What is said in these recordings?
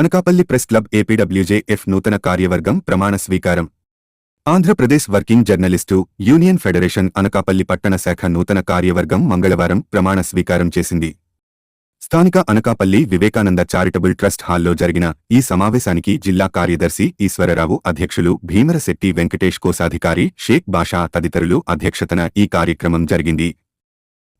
Anakapalli press club APWJF నూతన కార్యవర్గం ప్రమాణ స్వీకారం. Andhra Pradesh working journalist union federation Anakapalli పట్టణ శాఖ నూతన కార్యవర్గం మంగళవారం ప్రమాణ స్వీకారం చేసింది. స్థానిక అనకాపల్లి వివేకానంద చారిటబుల్ ట్రస్ట్ హాల్లో జరిగిన ఈ సమావేశానికి జిల్లా కార్యదర్శి ఈశ్వరరావు, అధ్యక్షులు భీమరశెట్టి వెంకటేష్, కోశాధికారి షేక్ బాషా తదితరులు అధ్యక్షతన ఈ కార్యక్రమం జరిగింది.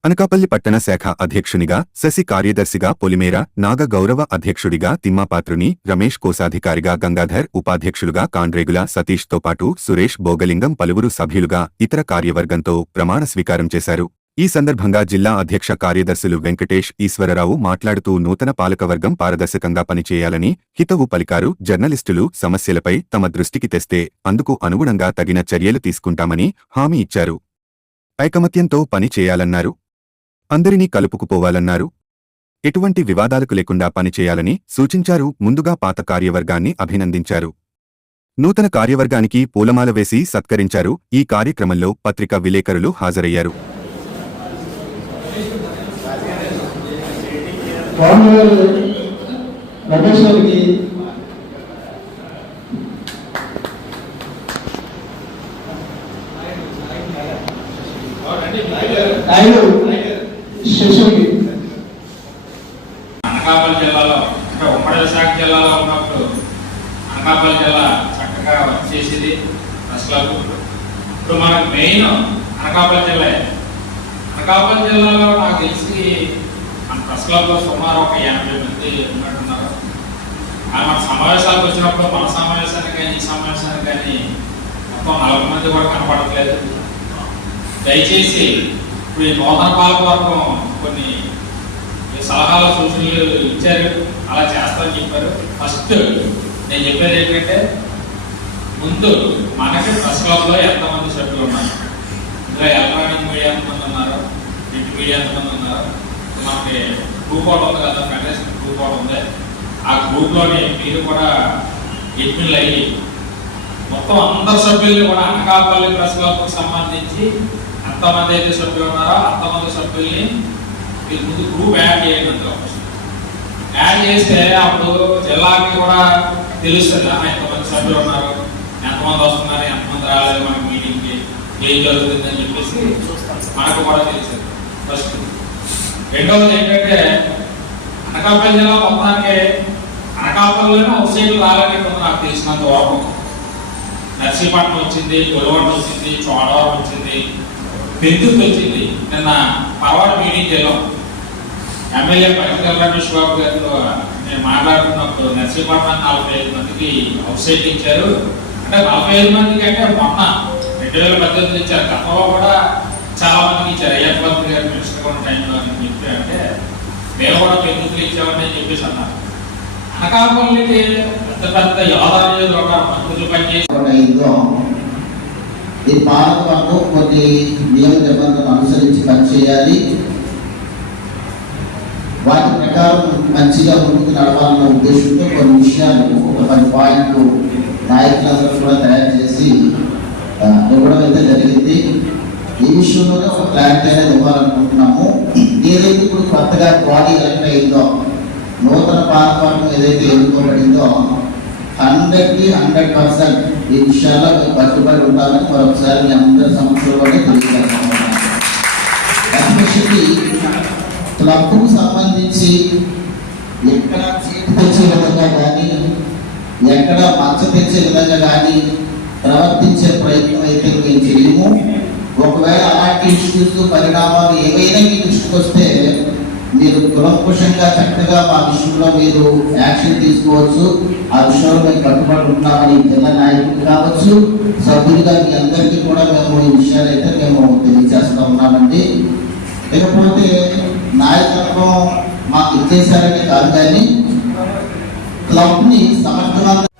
అనకాపల్లి పట్టణ శాఖ అధ్యక్షునిగా శశి, కార్యదర్శిగా పొలిమేర నాగ, గౌరవ అధ్యక్షుడిగా తిమ్మాపాత్రుని రమేష్, కోశాధికారిగా గంగాధర్, ఉపాధ్యక్షులుగా కాండ్రేగుల సతీష్తో పాటు సురేష్, బోగలింగం పలువురు సభ్యులుగా ఇతర కార్యవర్గంతో ప్రమాణ స్వీకారం చేశారు. ఈ సందర్భంగా జిల్లా అధ్యక్ష కార్యదర్శులు వెంకటేష్, ఈశ్వరరావు మాట్లాడుతూ నూతన పాలకవర్గం పారదర్శకంగా పనిచేయాలని హితవు పలికారు. జర్నలిస్టులు సమస్యలపై తమ దృష్టికి తెస్తే అందుకు అనుగుణంగా తగిన చర్యలు తీసుకుంటామని హామీ ఇచ్చారు. ఐకమత్యంతో పని చేయాలన్నారు. అందరినీ కలుపుకుపోవాలన్నారు. ఎటువంటి వివాదాలకు లేకుండా పనిచేయాలని సూచించారు. ముందుగా పాత కార్యవర్గాన్ని అభినందించారు. నూతన కార్యవర్గానికి పూలమాల వేసి సత్కరించారు. ఈ కార్యక్రమంలో పత్రికా విలేకరులు హాజరయ్యారు. అనకాపల్లి జిల్లాలో అంటే ఉమ్మడి విశాఖ జిల్లాలో ఉన్నప్పుడు అనకాపల్లి జిల్లా చక్కగా వచ్చేసింది ప్రెస్ క్లబ్. ఇప్పుడు మనకు మెయిన్ అనకాపల్లి జిల్లా. అనకాపల్లి జిల్లాలో నాకు తెలిసి మన ప్రెస్ క్లబ్లో సుమారు ఒక 80 మంది ఉన్నట్టున్నారు. మన సమావేశాలకు వచ్చినప్పుడు మన సమావేశానికి కానీ ఈ సమావేశానికి కానీ మొత్తం 40 మంది కూడా కనపడట్లేదు. దయచేసి ఇప్పుడు ఈ నూతన పాలకవర్గం కొన్ని సలహాలు సూచనలు ఇచ్చారు, అలా చేస్తామని చెప్పారు. ఫస్ట్ నేను చెప్పేది ఏంటంటే, ముందు మనకి ప్రెస్ క్లబ్లో ఎంతమంది సభ్యులు ఉన్నారు, ఇందులో ఎలక్ట్రానిక్ మీడియా ఎంతమంది ఉన్నారు, ప్రింట్ మీడియా ఎంతమంది ఉన్నారు, మనకి గ్రూప్ ఒకటి ఉంది కదా, ఫెడరేషన్ గ్రూప్ ఒకటి ఉంది. ఆ గ్రూప్లోని మీరు కూడా అడ్మిన్లు అయ్యి మొత్తం అందరు సభ్యుల్ని కూడా అనకాపల్లి ప్రెస్ క్లబ్కు సంబంధించి ఎంతమంది అయితే సభ్యులు ఉన్నారో అంతమంది సభ్యుల్ని మీరు ముందు గ్రూప్ యాడ్ చేయండి. యాడ్ చేస్తే అప్పుడు జిల్లాకి కూడా తెలుస్తుంది ఎంతమంది సభ్యులు ఉన్నారు, ఎంతమంది వస్తున్నారు, ఎంతమంది రాలేదు, మనకి మీటింగ్కి ఏం జరుగుతుంది అని చెప్పేసి మనకు కూడా తెలుస్తుంది. ఫస్ట్. రెండవది ఏంటంటే, అనకాపల్లి జిల్లా మొత్తానికి అనకాపల్లిలోనే అవుట్ సైడ్ రాలని నాకు తెలిసినంత వరకు నర్సీపట్నం వచ్చింది, గొలవడం వచ్చింది, చోడవరం వచ్చింది, పెందుకు వచ్చింది. నిన్న పర్వాడు మీటింగ్కి వెళ్ళాం. ఎమ్మెల్యే పరికల్ రమేష్ బాబు గారితో నేను మాట్లాడుతున్నప్పుడు నర్సీపట్నం 45 మందికి అవుట్ సైడ్ ఇచ్చారు. అంటే 45 మందికి అంటే మొన్న 2018 ఇచ్చారు. గతంలో కూడా చాలా మందికి ఇచ్చారు. అయ్యప్ప గారు మినిస్టర్ ఉన్న టైంలో అని చెప్పి, అంటే మేము కూడా పెందుకులు ఇచ్చామని చెప్పేసి అన్నారు. అనకాపల్లికి పెద్ద పెద్ద యాదాద్రి ఒక మంత్రులు పనిచేసి ఈ పాలకవర్గం కొన్ని నియమ నిబంధనలు అనుసరించి పనిచేయాలి, వాటి ప్రకారం మంచిగా ముందుకు నడవాలన్న ఉద్దేశంతో కొన్ని విషయాలు, ఒక 10 పాయింట్లు నాయకులందరూ కూడా తయారు చేసి ఇవ్వడం అయితే జరిగింది. ఈ విషయంలోనే ఒక క్లారిటీ అనేది ఇవ్వాలనుకుంటున్నాము. ఏదైతే ఇప్పుడు కొత్తగా బాడీ ఎలక్ట్ అయిందో, నూతన పాలకవర్గం ఏదైతే ఎన్నుకోబడిందో 100కి 100% ఈ విషయాల్లో మేము కట్టుబడి ఉంటామని మరొకసారి మీ అందరి సమస్యలు కూడా తెలియజేస్తున్నాం. ఎస్పెషల్లీ క్లబ్కు సంబంధించి ఎక్కడ చేతి తెచ్చే విధంగా కానీ, ఎక్కడ మచ్చ తెచ్చే విధంగా కానీ ప్రవర్తించే ప్రయత్నం అయితే మేము చేయము. ఒకవేళ అలాంటి ఇష్యూస్, పరిణామాలు ఏవైనా మీ దృష్టికి వస్తే మీరు కులంకుశంగా చక్కగా మా విషయంలో మీరు యాక్షన్ తీసుకోవచ్చు. ఆ విషయంలో మేము కట్టుబడి ఉంటామని జిల్లా నాయకులు కావచ్చు, సభ్యులుగా మీ అందరికీ కూడా మేము ఈ విషయాలు అయితే మేము తెలియజేస్తూ ఉన్నామండి. లేకపోతే నాయకత్వం మాకు ఇచ్చేసారనే కాదు, కానీ క్లబ్ని సమర్థవంతంగా